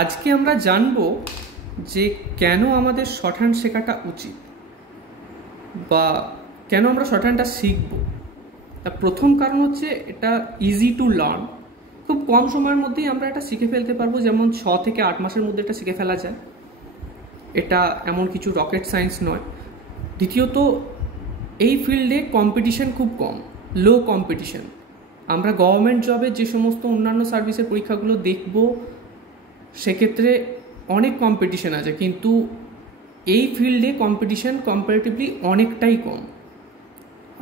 আজকে আমরা জানব যে কেন আমাদের শর্ট হ্যান্ড শেখাটা উচিত বা কেন আমরা শর্ট হ্যান্ডটা শিখব। তার প্রথম কারণ হচ্ছে এটা ইজি টু লার্ন, খুব কম সময়ের মধ্যেই আমরা এটা শিখে ফেলতে পারবো। যেমন 6 থেকে 8 মাসের মধ্যে এটা শিখে ফেলা যায়, এটা এমন কিছু রকেট সায়েন্স নয়। দ্বিতীয়ত, এই ফিল্ডে কম্পিটিশন খুব কম, লো কম্পিটিশন। আমরা গভর্নমেন্ট জবের যে সমস্ত অন্যান্য সার্ভিসের পরীক্ষাগুলো দেখব সেক্ষেত্রে অনেক কম্পিটিশন আছে, কিন্তু এই ফিল্ডে কম্পিটিশন কম্পারেটিভলি অনেকটাই কম।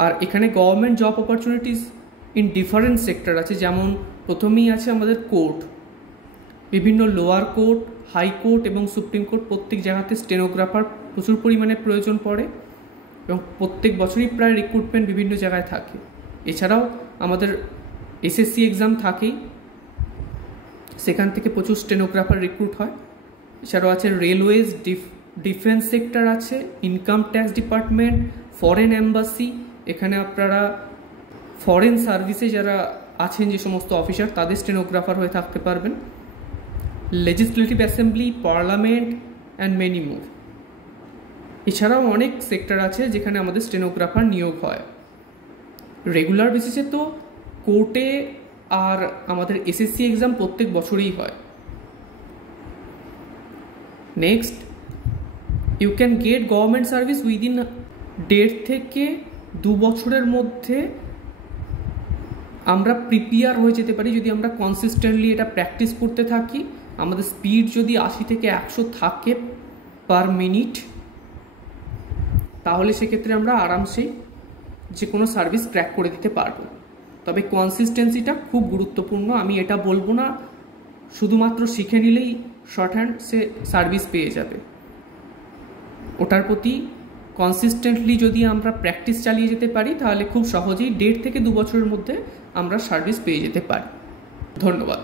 আর এখানে government job opportunities in different sector আছে। যেমন প্রথমেই আছে আমাদের কোর্ট, বিভিন্ন লোয়ার কোর্ট, হাইকোর্ট এবং সুপ্রিম কোর্ট, প্রত্যেক জায়গাতে স্টেনোগ্রাফার প্রচুর পরিমাণে প্রয়োজন পড়ে এবং প্রত্যেক বছরই প্রায় রিক্রুটমেন্ট বিভিন্ন জায়গায় থাকে। এছাড়াও আমাদের এসএসসি এক্সাম থাকেই, সেখান থেকে প্রচুর স্টেনোগ্রাফার রিক্রুট হয়। এছাড়াও আছে রেলওয়েজ, ডিফেন্স সেক্টর আছে, income tax department, foreign embassy. এখানে আপনারা ফরেন সার্ভিসে যারা আছেন যে সমস্ত অফিসার তাদের স্টেনোগ্রাফার হয়ে থাকতে পারবেন। Legislative assembly, parliament and many more. এছাড়াও অনেক সেক্টর আছে যেখানে আমাদের স্টেনোগ্রাফার নিয়োগ হয়। রেগুলার বেসিসে তো কোর্টে আর আমাদের এসএসসি এক্সাম প্রত্যেক বছরই হয়। Next, you can get government service within 1.5 থেকে 2 বছরের মধ্যে। আমরা প্রিপেয়ার হয়ে যেতে পারি যদি আমরা কনসিস্টেন্টলি এটা প্র্যাকটিস করতে থাকি। আমাদের স্পিড যদি 80 থেকে 100 থাকে পার মিনিট, তাহলে সেক্ষেত্রে আমরা আরামসেই যে কোনো সার্ভিস ক্র্যাক করে দিতে পারবো। তবে কনসিস্টেন্সিটা খুব গুরুত্বপূর্ণ। আমি এটা বলবো না শুধুমাত্র শিখে নিলেই শর্ট হ্যান্ড সে সার্ভিস পেয়ে যাবে। ওটার প্রতি কনসিস্টেন্টলি যদি আমরা প্র্যাকটিস চালিয়ে যেতে পারি তাহলে খুব সহজেই 1.5 থেকে 2 বছরের মধ্যে আমরা সার্ভিস পেয়ে যেতে পারি। ধন্যবাদ।